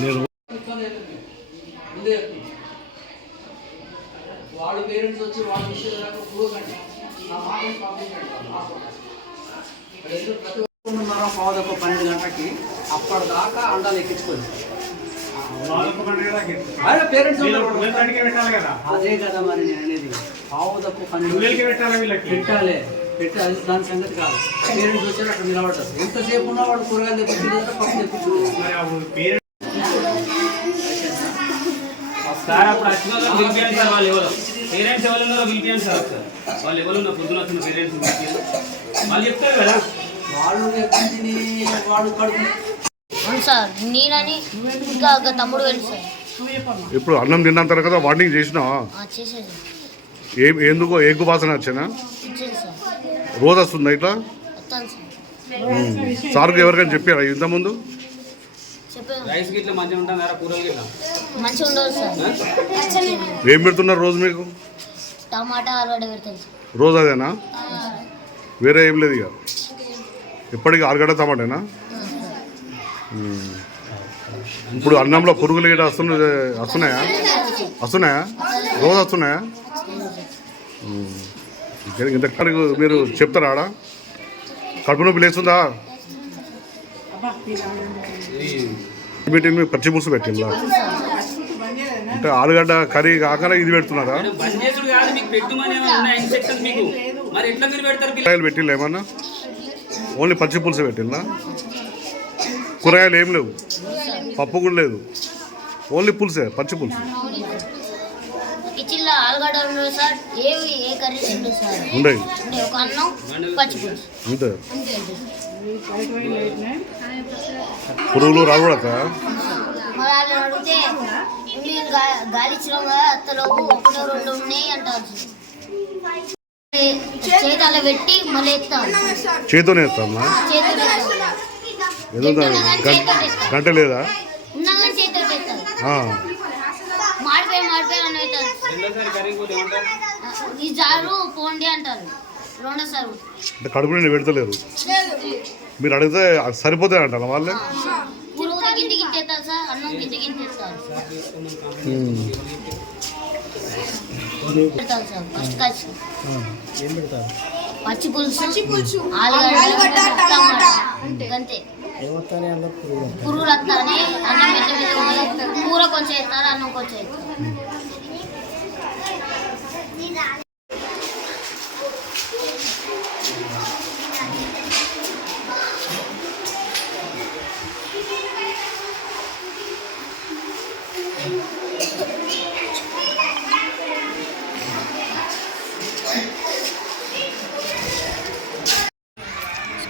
నేను. వాళ్ళ పేరెంట్స్ వచ్చి వాళ్ళ విషయాలు కూడకండి నా మాటని పంపించండి వాళ్ళు ప్రతి ఒక్కరున్నర పావుదొక్క పన్నెండు గంటలకి. అప్పటిదాకా అండాలు ఎక్కించుకోండి. అదే పేరెంట్స్ అదే కదా మరి నేను అనేది. పావుదొక్క పన్నెండు పెట్టాలి పెట్టాలి. దాని సంగతి కాదు. పేరెంట్స్ వచ్చారు అక్కడ నిలబడతారు ఎంతసేపు ఉన్నా వాడు కూరగాయలు తెప్పించారు పప్పు తెప్పించారు సార్ అప్పుడు వచ్చిన పిలిపియండి సార్ వాళ్ళు ఎవరు? పేరెంట్స్ ఎవరు ఉన్నారో పిలిపియండి సార్ ఒకసారి. వాళ్ళు ఎవరు ఉన్నారు పొద్దున వచ్చిన పేరెంట్స్ పిలిపియండి వాళ్ళు చెప్తారు కదా. వాళ్ళు అవును సార్ నేనని ఇంకా ఒక తమ్ముడు వెళ్ళి సార్. ఇప్పుడు అన్నం తిన్నాం తర్వాత వార్నింగ్ ఆ, చేసేది. ఏం ఎందుకో ఎగ్గు వాసన వచ్చానా? సార్. రోజు వస్తుందా ఇట్లా? వస్తాను సార్. సార్కి ఎవరికైనా చెప్పారా ఇంతకుముందు? రైస్ గిట్ల మంచిగా కూరలు గిట్ల? మంచిగా ఉండదు సార్. ఏం పెడుతున్నారు రోజు మీకు? టమాటా ఆలుగడ్డ రోజు అదేనా? వేరే ఏం లేదు ఇక. ఎప్పటికీ ఆలుగడ్డ టమాటేనా. ఇప్పుడు అన్నంలో పురుగులు గిట్ట వస్తున్నా వస్తున్నాయా? వస్తున్నాయా? రోజు వస్తున్నాయా? ఉమ్. ఇంక- ఇంత ఎక్కడికి మీరు చెప్తారా ఆడ? కడుపు నొప్పి లేస్తుందా? పెట్టింది పచ్చి పులుసు పెట్టిందా? అంటే ఆలుగడ్డ కర్రీ కాకుండా ఇది పెడుతున్నారా? కూరగాయలు పెట్టిందా ఏమన్నా? ఓన్లీ పచ్చి పులుసు పెట్టిందా కూరగాయలు ఏం లేవు? పప్పు కూడా లేదు. ఓన్లీ పులుసే పచ్చి పులుసు. కిచెన్లో ఆలుగడ్డ ఉండదు సార్ ఏవి ఏ కర్రీస్ ఉండదు సార్? ఉండయి. ఉండే ఒక అన్నం పచ్చి పులుసు. అంతే. అంతే పురుగులు రాకూడదా? వాళ్ళు అడిగితే "మీరు గాలి ఇచ్చినాం కదా అత్తలోపు ఒకటో రెండు ఉన్నాయి అంటారు చేతాలు పెట్టి మళ్ళీ ఎత్తాం చేతితోనే చేతులు ఏదో గంట లేదా? మాడిపోయి మాడిపోయి అని అవుతారు ఈ జారు పోండి అంటారు. అంటే కడుపు నిండి పెడతలేరు మీరు అడిగితే అది సరిపోతాయి అంటారా వాళ్ళే? పచ్చి పులుసు అంతే. పురుగులు వస్తానే అన్నం కూర కొంచెం వేస్తారు అన్నం కొంచెం వేస్తారు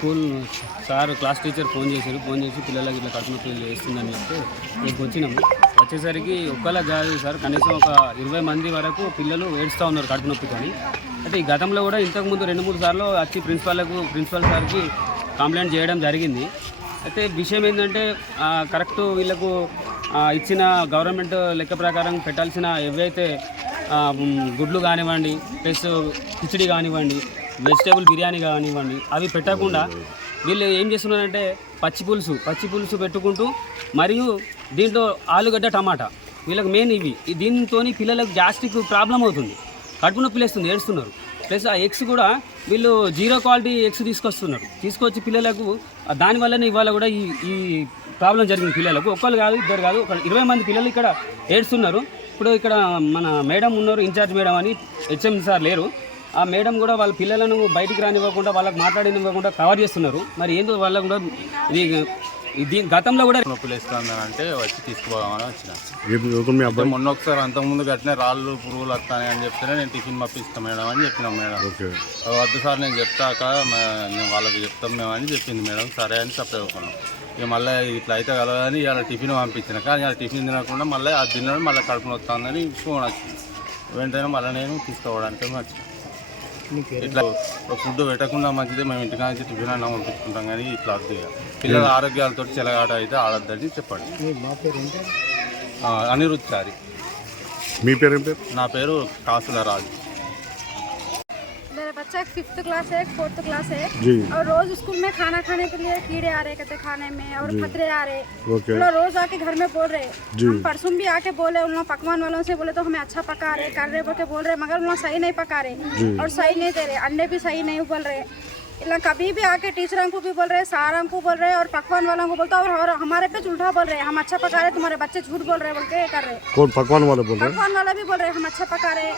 school sir class teacher phone చేశారు. ఫోన్ చేసి పిల్లలకి ఇట్లా కడుపు వేస్తుందని చెప్తే రేపు వచ్చినాము వచ్చేసరికి ఒక్కలా కాదు సార్ కనీసం ఒక ఇరవై మంది వరకు పిల్లలు ఏడుస్తూ ఉన్నారు కడుపు నొప్పితోని. అయితే ఈ గతంలో కూడా ఇంతకుముందు రెండు మూడు సార్లు వచ్చి ప్రిన్సిపాల్కు ప్రిన్సిపల్ సార్కి కంప్లైంట్ చేయడం జరిగింది. అయితే విషయం ఏంటంటే కరెక్ట్ వీళ్ళకు ఇచ్చిన గవర్నమెంట్ లెక్క ప్రకారం పెట్టాల్సిన ఏవైతే గుడ్లు కానివ్వండి ప్లస్ కిచిడి కానివ్వండి వెజిటేబుల్ బిర్యానీ కానివ్వండి అవి పెట్టకుండా వీళ్ళు ఏం చేస్తున్నారంటే పచ్చి పులుసు పచ్చి పులుసు పెట్టుకుంటూ మరియు దీంట్లో ఆలుగడ్డ టమాటా వీళ్ళకి మెయిన్ ఇవి. దీంతో పిల్లలకు గ్యాస్ట్రిక్ ప్రాబ్లం అవుతుంది. కడుపు నొప్పి లేస్తుంది ఏడుస్తున్నారు. ప్లస్ ఆ ఎగ్స్ కూడా వీళ్ళు జీరో క్వాలిటీ ఎగ్స్ తీసుకొస్తున్నారు. తీసుకొచ్చి పిల్లలకు దానివల్లనే ఇవాళ కూడా ఈ ఈ ప్రాబ్లం జరిగింది పిల్లలకు. ఒక్కరు కాదు ఇద్దరు కాదు ఒక ఇరవై మంది పిల్లలు ఇక్కడ ఏడుస్తున్నారు. ఇప్పుడు ఇక్కడ మన మేడం ఉన్నారు ఇన్ఛార్జ్ మేడం అని హెచ్ఎం సార్ లేరు. ఆ మేడం కూడా వాళ్ళ పిల్లలను బయటికి రానివ్వకుండా వాళ్ళకి మాట్లాడినివ్వకుండా కవర్ చేస్తున్నారు. మరి ఏందో వాళ్ళ కూడా ఇది ఇది గతంలో కూడా నొప్పులు ఇస్తుందని అంటే వచ్చి తీసుకుపోదామని వచ్చిన. మొన్న ఒకసారి అంతకుముందు గట్టినే రాళ్ళు పురుగులు వస్తాయి అని చెప్తేనే నేను టిఫిన్ పంపిస్తాను మేడం అని చెప్పినాం మేడం. ఓకే. వద్దు సార్ నేను చెప్తాక నేను వాళ్ళకి చెప్తాం మేము అని చెప్పింది మేడం. సరే అని చెప్పేకున్నాం ఇక మళ్ళీ ఇట్లా అయితే కలదని ఇవాళ టిఫిన్ పంపించిన. కానీ ఆ టిఫిన్ తినకుండా మళ్ళీ అది తినడం మళ్ళీ కడుపు వస్తుందని ఫోన్ వచ్చింది. వెంటనే మళ్ళీ నేను తీసుకోవడానికి వచ్చిన. ఇట్లా ఫుడ్ పెట్టకుండా మంచిదే మేము ఇంటికా నుంచి టిఫిన్ అన్న పంపించుకుంటాం కానీ ఇట్లా వద్దు పిల్లల ఆరోగ్యాలతో చెలగాట అయితే ఆడొద్దని చెప్పండి. ఆ, అనిరుద్ చారి మీ పేరు? నా పేరు కాసుల రాజు. बच्चा एक फिफ्थ क्लास है एक फोर्थ क्लास है। जी। और रोज स्कूल में खाना खाने के लिए कीड़े आ रहे कहते खाने में और खतरे आ रहे। ओके। उन लोग रोज आके घर में बोल रहे। हम परसों भी आके बोले उन लोग पकवान वालों से बोले तो हमें अच्छा पका रहे कर रहे बोल के बोल रहे मगर उन लोग सही नहीं पका रहे। और सही नहीं दे रहे अंडे भी सही नहीं उबल रहे। इला कभी भी आके टीचरों को भी बोल रहे सारों को बोल रहे और पकवान वालों को बोलता और और हमारे पे उल्टा बोल रहे हैं हम अच्छा पका रहे तुम्हारे बच्चे झूठ बोल रहे बोल के कर रहे। कौन पकवान वाले बोल रहे? हैं पकवान वाला भी बोल रहे हम अच्छा पका रहे।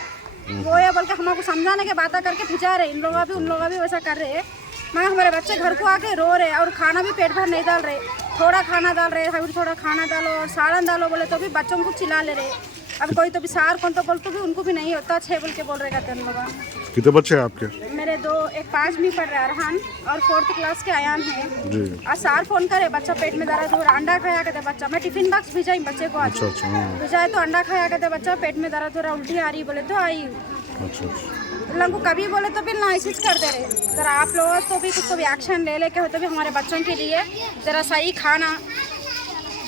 वो ये बोल के हमको समझाने के बात करके भिजा रहे इन लोगों भी उन लोगों भी वैसा कर रहे हैं। मगर हमारे बच्चे घर को आके रो रहे और खाना भी पेट भर नहीं डाल रहे। थोड़ा खाना डाल रहे हमें थोड़ा खाना डालो और साड़न डालो बोले तो भी बच्चों को चिल्ला ले रहे अब कोई तो भी सार कौन तो बोल तो भी उनको भी नहीं होता छः बोल के बोल रहे कहते हैं लोग। कितने बच्चे हैं आपके? मेरे दो एक पाँच में पढ़ रहा है अरहान और फोर्थ क्लास के अयान है। जी। आज सार फ़ोन करे बच्चा पेट में दर्द हो रहा अंडा खाया करते बच्चा। मैं टिफ़िन बॉक्स भिजाई बच्चे को आज। अच्छा अच्छा हाँ। भिजाए तो अंडा खाया करते बच्चा पेट में दर्द हो रहा उल्टी आ रही बोले तो आई। अच्छा अच्छा। लोगों कभी बोले तो भी ना ऐसे कर दे रहे। जरा आप लोग तो भी कुछ तो भी एक्शन ले लेके हो तो भी हमारे बच्चों के लिए जरा सही खाना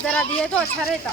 जरा दिए तो अच्छा रहता।